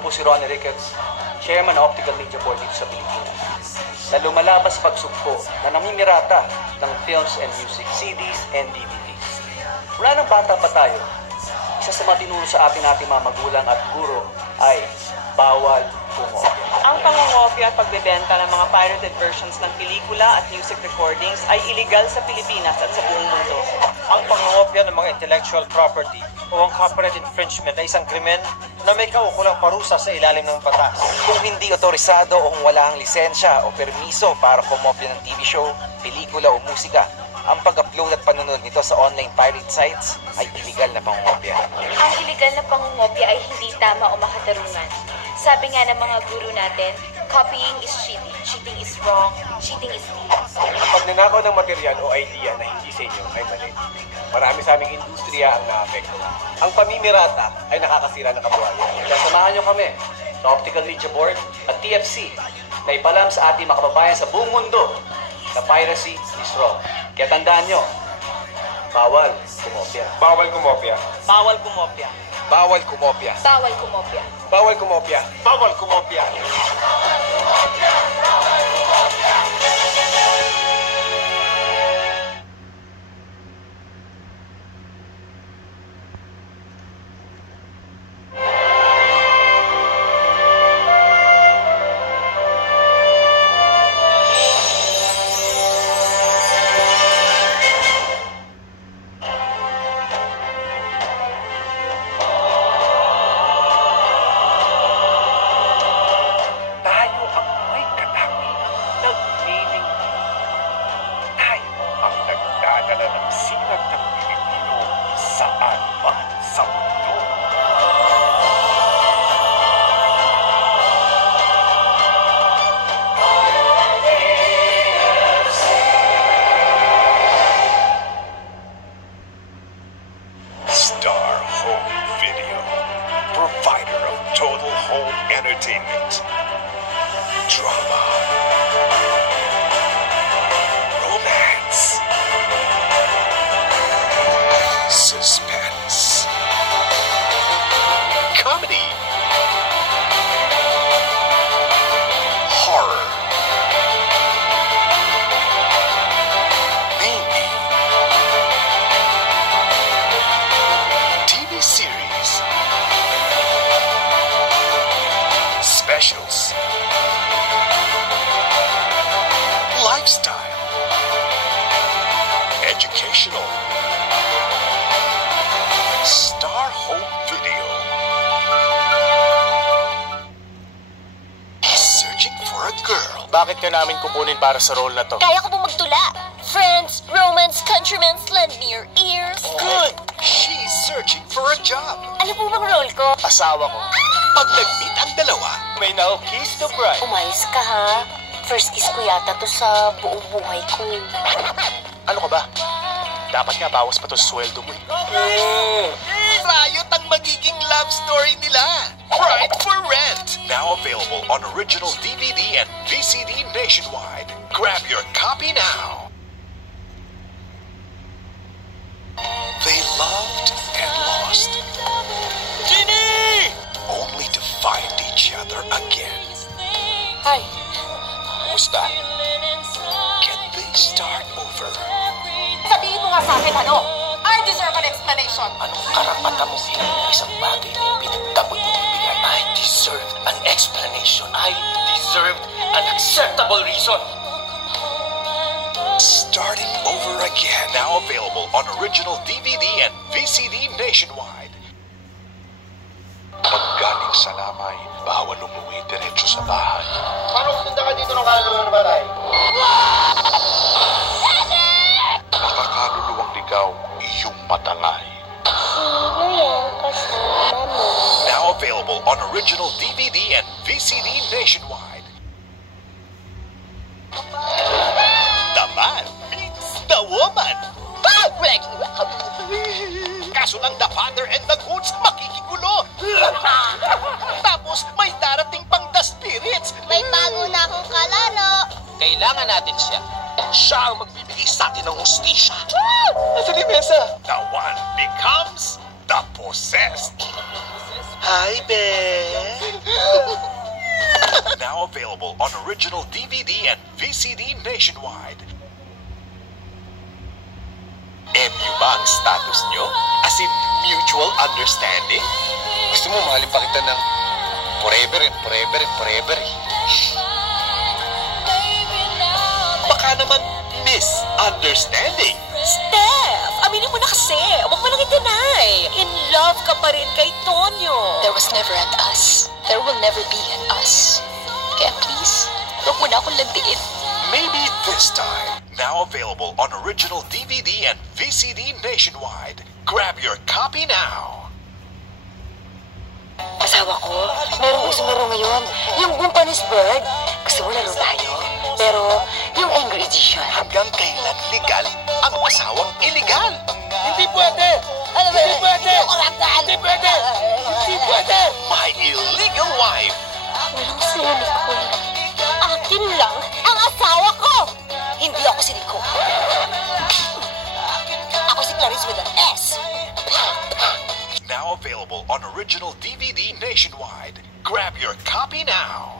Ako po si Ronnie Ricketts, Chairman ng Optical Media Board dito sa Pilipinas, na lumalabas pagsugpo na namimirata ng films and music, CDs and DVDs. Mula nang bata pa tayo, isa sa mga tinuro sa ating mga magulang at guro ay bawal kumopya. Ang pangungopya at pagbebenta ng mga pirated versions ng pelikula at music recordings ay illegal sa Pilipinas at sa buong mundo. Ang pangungopya ng mga intellectual property o ang copyright infringement ay isang krimen na may kaukulang parusa sa ilalim ng batas. Kung hindi otorisado o kung wala ang lisensya o permiso para kumopya ng TV show, pelikula o musika, ang pag-upload at panonood nito sa online pirate sites ay illegal na pangungopya. Ang illegal na pangungopya ay hindi tama o makatarungan. Sabi nga ng mga guru natin, copying is cheating, cheating is wrong, cheating is illegal. Ang pagnanakaw ng material o idea na hindi sa inyo ay mali. Marami sa aming industriya ang naapektuhan. Ang pamimirata ay nakakasira ng kabuhayan. Kaya samahan nyo kami sa Optical Media Board at TFC na ipalam sa ating mga kababayan sa buong mundo na piracy is wrong. Kaya tandaan nyo, bawal kumopya. Bawal kumopya. Bawal kumopya. Bawal kumopya. Bawal kumopya. Bawal kumopya. Bawal kumopya. Entertainment, drama, romance, suspense, comedy, horror, maybe, TV series, specials, lifestyle, educational, Star Home Video. He's searching for a girl. Bakit ka namin kukunin para sa role na to? Kaya ko pong magtula. Friends, romance, countrymen, lend me your ears. Good. She's searching for a job. Ano po bang role ko? Asawa ko. Pag nag-meet ang dalawa, May now-kiss the bride. Umayos ka ha. First kiss ko yata to sa buong buhay ko. Ano ka ba? Dapat nga bawas pa to sa sweldo mo. Riot ang magiging love story nila. Bride for Rent. Now available on original DVD and VCD nationwide. Grab your copy now. They loved and lost. Ginny! Only to find each other again. Hi. Kumusta? Can they start over? Sabihin mo nga sa akin, ano? I deserve an explanation. Anong karapatan mo bilang isang bagay na pinagdamot mo bigay? I deserved an explanation. I deserved an acceptable reason. Starting over again. Now available on original DVD and VCD nationwide. Pag galing sa lamay, bawal umuwi diretso sa bahay. Paano punta ka dito ng kaluluwa na baray? Nakakaluluwang ligaw, iyong matangay. Sino yan kasama mo? Now available on original DVD and VCD nationwide. The man meets the woman. Kaso lang the father and the goods makikigulo. Tapos may darating pang the spirits. May bago na akong kalaro. Kailangan natin siya. Siya ang magbibigay sa atin ng hustisya. Nasa di mesa. The one becomes the possessed. Hi, Beth. available on original DVD and VCD nationwide. MU ba ang status nyo? As in, mutual understanding? Gusto mo mahalin pa kita ng forever and forever and forever eh. Baka naman misunderstanding. Steph! Aminin mo na kasi. Huwag mo nang i-deny. In love ka pa rin kay Tonyo. There was never an us. There will never be an us. Kaya please, huwag mo na akong landiin. Maybe this time. Now available on original DVD and VCD nationwide. Grab your copy now. Asawa ko, merong uso-laro ngayon. Yung Bumpanis Bird. Gusto mo laro tayo? Pero, yung Angry Edition. Hanggang kailan legal ang asawang illegal? Hindi pwede! Hindi pwede! Hindi pwede! Hindi pwede! My illegal wife. Walang sila, Nicole. Akin lang ang asawa ko! Hindi ako si Nicole. Ako si Clarice with an S. Now available on original DVD nationwide. Grab your copy now.